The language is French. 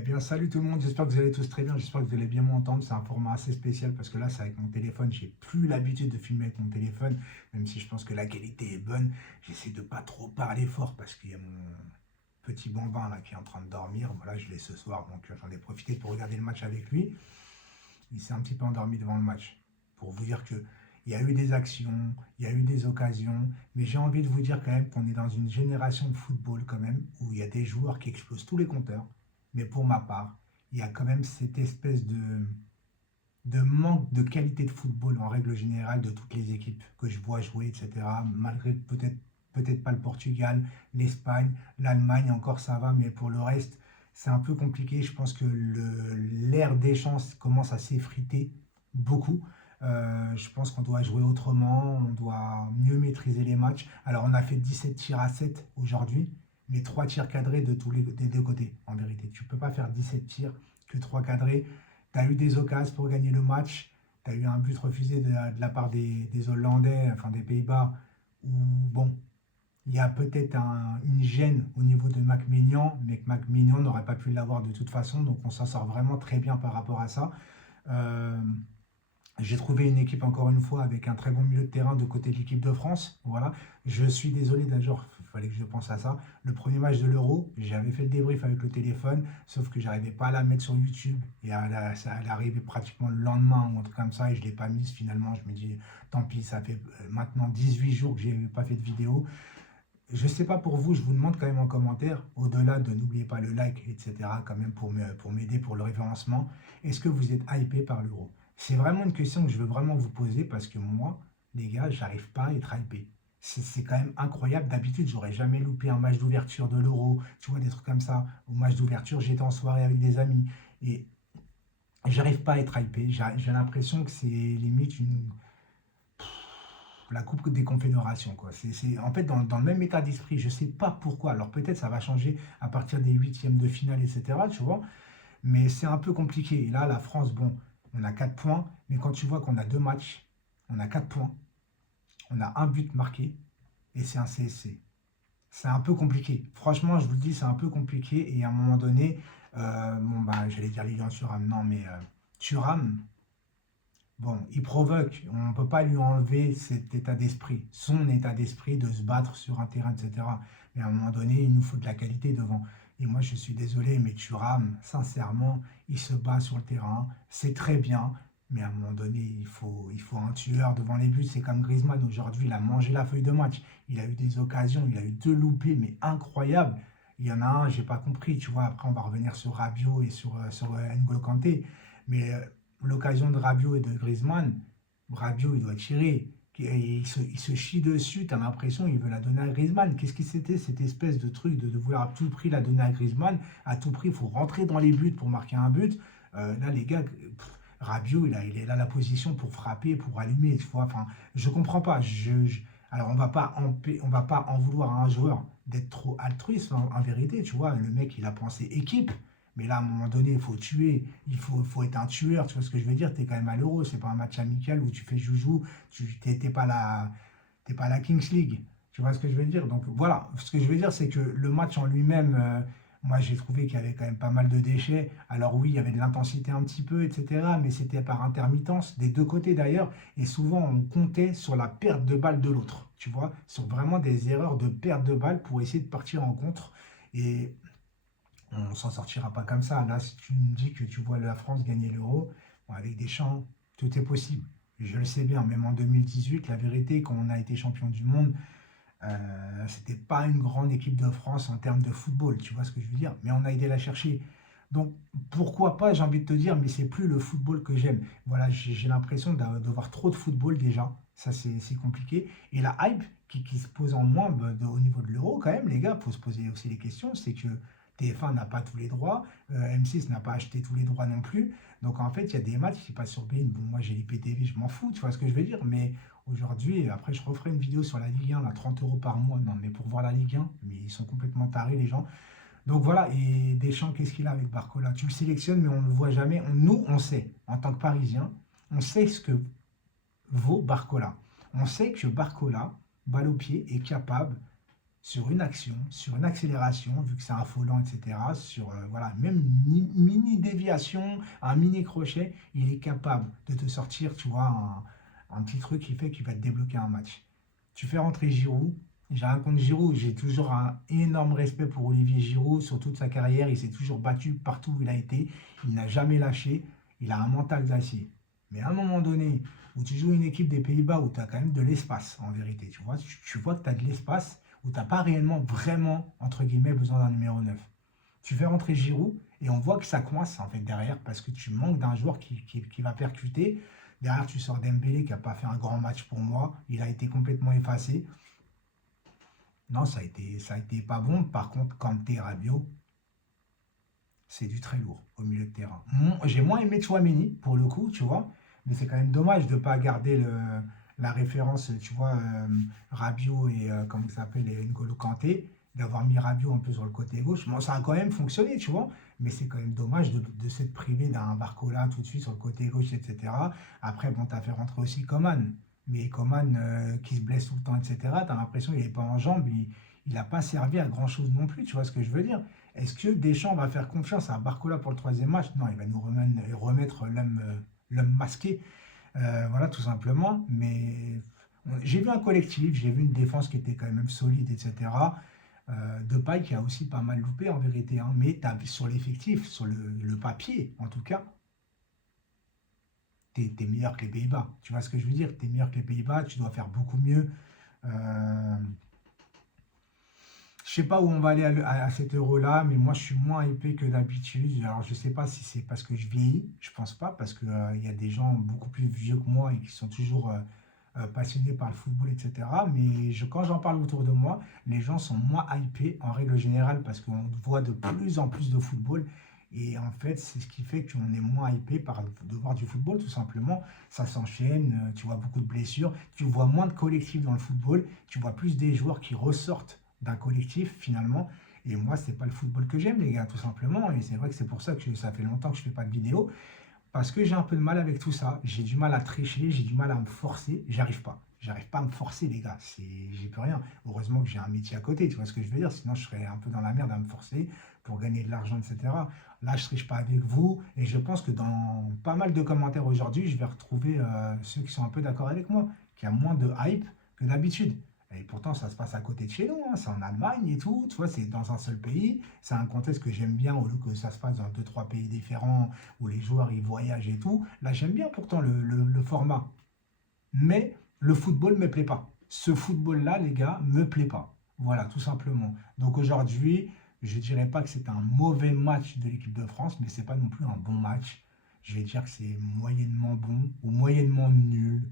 Eh bien, salut tout le monde, j'espère que vous allez tous très bien, j'espère que vous allez bien m'entendre. C'est un format assez spécial parce que là, c'est avec mon téléphone. J'ai plus l'habitude de filmer avec mon téléphone, même si je pense que la qualité est bonne. J'essaie de pas trop parler fort parce qu'il y a mon petit bambin là qui est en train de dormir. Voilà, je l'ai ce soir, donc j'en ai profité pour regarder le match avec lui. Il s'est un petit peu endormi devant le match. Pour vous dire que il y a eu des actions, il y a eu des occasions, mais j'ai envie de vous dire quand même qu'on est dans une génération de football quand même où il y a des joueurs qui explosent tous les compteurs. Mais pour ma part, il y a quand même cette espèce de manque de qualité de football en règle générale de toutes les équipes que je vois jouer, etc. Malgré peut-être pas le Portugal, l'Espagne, l'Allemagne, encore ça va, mais pour le reste, c'est un peu compliqué. Je pense que l'ère des chances commence à s'effriter beaucoup. Je pense qu'on doit jouer autrement, on doit mieux maîtriser les matchs. Alors on a fait 17 tirs à 7 aujourd'hui, mais 3 tirs cadrés des deux côtés, en vérité. Tu ne peux pas faire 17 tirs que 3 cadrés. Tu as eu des occasions pour gagner le match. Tu as eu un but refusé de la part des Hollandais, enfin des Pays-Bas, où bon, il y a peut-être une gêne au niveau de McMaignan, mais que McMaignan n'aurait pas pu l'avoir de toute façon, donc on s'en sort vraiment très bien par rapport à ça. Euh, j'ai trouvé une équipe, encore une fois, avec un très bon milieu de terrain de côté de l'équipe de France. Voilà. Je suis désolé d'ailleurs, il fallait que je pense à ça. Le premier match de l'Euro, j'avais fait le débrief avec le téléphone, sauf que j'arrivais pas à la mettre sur YouTube. Et elle arrivait pratiquement le lendemain ou un truc comme ça, et je ne l'ai pas mise finalement. Je me dis, tant pis, ça fait maintenant 18 jours que je n'ai pas fait de vidéo. Je ne sais pas pour vous, je vous demande quand même en commentaire, au-delà de n'oubliez pas le like, etc., quand même pour m'aider pour le référencement, est-ce que vous êtes hypé par l'euro? C'est vraiment une question que je veux vraiment vous poser parce que moi, les gars, j'arrive pas à être hypé. C'est quand même incroyable. D'habitude, j'aurais jamais loupé un match d'ouverture de l'euro, tu vois, des trucs comme ça. Au match d'ouverture, j'étais en soirée avec des amis et j'arrive pas à être hypé. J'ai l'impression que c'est limite la Coupe des Confédérations, quoi. En fait, dans le même état d'esprit, je sais pas pourquoi. Alors peut-être ça va changer à partir des huitièmes de finale, etc., tu vois, mais c'est un peu compliqué. Et là, la France, bon, on a 4 points, mais quand tu vois qu'on a deux matchs, on a 4 points, on a un but marqué, et c'est un CSC. C'est un peu compliqué. Franchement, je vous le dis, c'est un peu compliqué, et à un moment donné, bon, bah, j'allais dire Lilian Thuram, non, mais Thuram, bon, il provoque, on ne peut pas lui enlever cet état d'esprit, son état d'esprit de se battre sur un terrain, etc. Mais à un moment donné, il nous faut de la qualité devant. Et moi, je suis désolé, mais Thuram, sincèrement, il se bat sur le terrain, c'est très bien, mais à un moment donné, il faut un tueur devant les buts. C'est comme Griezmann, aujourd'hui, il a mangé la feuille de match. Il a eu des occasions, il a eu deux loupés, mais incroyables. Il y en a un, j'ai pas compris, tu vois, après on va revenir sur Rabiot et sur N'Golo Kanté, mais l'occasion de Rabiot et de Griezmann, Rabiot, il doit tirer. Et il se chie dessus, tu as l'impression qu'il veut la donner à Griezmann. Qu'est-ce que c'était cette espèce de truc de vouloir à tout prix la donner à Griezmann? À tout prix, il faut rentrer dans les buts pour marquer un but. Là, les gars, Rabiot, il est là la position pour frapper, pour allumer. Tu vois, enfin, je comprends pas. Alors, on va pas en vouloir à un joueur d'être trop altruiste, en vérité. Tu vois, le mec, il a pensé équipe. Mais là, à un moment donné, il faut tuer, il faut être un tueur, tu vois ce que je veux dire? Tu es quand même à l'Euro, c'est pas un match amical où tu fais joujou, tu n'es pas la Kings League, tu vois ce que je veux dire? Donc voilà, ce que je veux dire, c'est que le match en lui-même, moi j'ai trouvé qu'il y avait quand même pas mal de déchets. Alors oui, il y avait de l'intensité un petit peu, etc., mais c'était par intermittence, des deux côtés d'ailleurs, et souvent on comptait sur la perte de balle de l'autre, tu vois, sur vraiment des erreurs de perte de balle pour essayer de partir en contre. Et on s'en sortira pas comme ça. Là, si tu me dis que tu vois la France gagner l'Euro, bon, avec Deschamps, tout est possible. Je le sais bien, même en 2018, la vérité, quand on a été champion du monde, c'était pas une grande équipe de France en termes de football, tu vois ce que je veux dire? Mais on a aidé la chercher. Donc pourquoi pas, j'ai envie de te dire, mais c'est plus le football que j'aime. Voilà, j'ai l'impression de voir trop de football déjà. Ça, c'est compliqué. Et la hype qui se pose en moi au niveau de l'Euro, quand même, les gars, il faut se poser aussi les questions. C'est que TF1 n'a pas tous les droits, M6 n'a pas acheté tous les droits non plus. Donc en fait, il y a des matchs qui passent sur BeIN. Bon, moi j'ai l'IPTV, je m'en fous, tu vois ce que je veux dire. Mais aujourd'hui, après, je referai une vidéo sur la Ligue 1, là, 30 euros par mois. Non, mais pour voir la Ligue 1, mais ils sont complètement tarés, les gens. Donc voilà, et Deschamps, qu'est-ce qu'il a avec Barcola? Tu le sélectionnes, mais on ne le voit jamais. Nous, on sait, en tant que Parisiens, on sait ce que vaut Barcola. On sait que Barcola, balle au pied, est capable. sur une action, sur une accélération, vu que c'est un volant, etc., sur voilà, même une mini déviation, un mini crochet, il est capable de te sortir, tu vois, un petit truc qui fait qu'il va te débloquer un match. Tu fais rentrer Giroud. J'ai un compte Giroud, j'ai toujours un énorme respect pour Olivier Giroud sur toute sa carrière. Il s'est toujours battu partout où il a été. Il n'a jamais lâché. Il a un mental d'acier. Mais à un moment donné, où tu joues une équipe des Pays-Bas où tu as quand même de l'espace, en vérité, tu vois que tu as de l'espace, où tu n'as pas réellement, vraiment, entre guillemets, besoin d'un numéro 9. Tu fais rentrer Giroud et on voit que ça coince en fait derrière parce que tu manques d'un joueur qui va percuter. Derrière, tu sors Dembélé qui n'a pas fait un grand match pour moi. Il a été complètement effacé. Non, ça a été pas bon. Par contre, Kanté et Rabiot, c'est du très lourd au milieu de terrain. J'ai moins aimé Tchouaméni, pour le coup, tu vois. Mais c'est quand même dommage de ne pas garder la référence, tu vois, Rabiot et, comment il s'appelle, et N'Golo Kanté, d'avoir mis Rabiot un peu sur le côté gauche. Bon, ça a quand même fonctionné, tu vois. Mais c'est quand même dommage de s'être privé d'un Barcola tout de suite sur le côté gauche, etc. Après, bon, tu as fait rentrer aussi Coman. Mais Coman qui se blesse tout le temps, etc., tu as l'impression qu'il n'est pas en jambes. Il n'a pas servi à grand-chose non plus, tu vois ce que je veux dire. Est-ce que Deschamps va faire confiance à Barcola pour le troisième match? Non, il va nous remettre l'homme masqué, voilà, tout simplement. Mais j'ai vu un collectif, j'ai vu une défense qui était quand même solide, etc. Depay qui a aussi pas mal loupé en vérité, hein. Mais sur l'effectif, sur le papier, en tout cas, t'es meilleur que les Pays-Bas. Tu vois ce que je veux dire? T'es meilleur que les Pays-Bas, tu dois faire beaucoup mieux. Euh, Je sais pas où on va aller à cet euro-là, mais moi je suis moins hypé que d'habitude. Alors je sais pas si c'est parce que je vieillis, je pense pas, parce que il y a des gens beaucoup plus vieux que moi et qui sont toujours passionnés par le football, etc. Mais quand j'en parle autour de moi, les gens sont moins hypés en règle générale parce qu'on voit de plus en plus de football. Et en fait, c'est ce qui fait qu'on est moins hypé de voir du football, tout simplement. Ça s'enchaîne, tu vois beaucoup de blessures, tu vois moins de collectifs dans le football, tu vois plus des joueurs qui ressortent d'un collectif finalement. Et moi, c'est pas le football que j'aime, les gars, tout simplement. Et c'est vrai que c'est pour ça que ça fait longtemps que je fais pas de vidéo. Parce que j'ai un peu de mal avec tout ça. J'ai du mal à tricher, j'ai du mal à me forcer. J'arrive pas. J'arrive pas à me forcer, les gars. J'y peux rien. Heureusement que j'ai un métier à côté, tu vois ce que je veux dire. Sinon, je serais un peu dans la merde à me forcer pour gagner de l'argent, etc. Là, je triche pas avec vous. Et je pense que dans pas mal de commentaires aujourd'hui, je vais retrouver ceux qui sont un peu d'accord avec moi, qui a moins de hype que d'habitude. Et pourtant, ça se passe à côté de chez nous, hein. C'est en Allemagne et tout, tu vois, c'est dans un seul pays. C'est un contexte que j'aime bien, au lieu que ça se passe dans deux, trois pays différents, où les joueurs ils voyagent et tout. Là, j'aime bien pourtant le format. Mais le football ne me plaît pas. Ce football-là, les gars, me plaît pas. Voilà, tout simplement. Donc aujourd'hui, je ne dirais pas que c'est un mauvais match de l'équipe de France, mais c'est pas non plus un bon match. Je vais dire que c'est moyennement bon ou moyennement nul.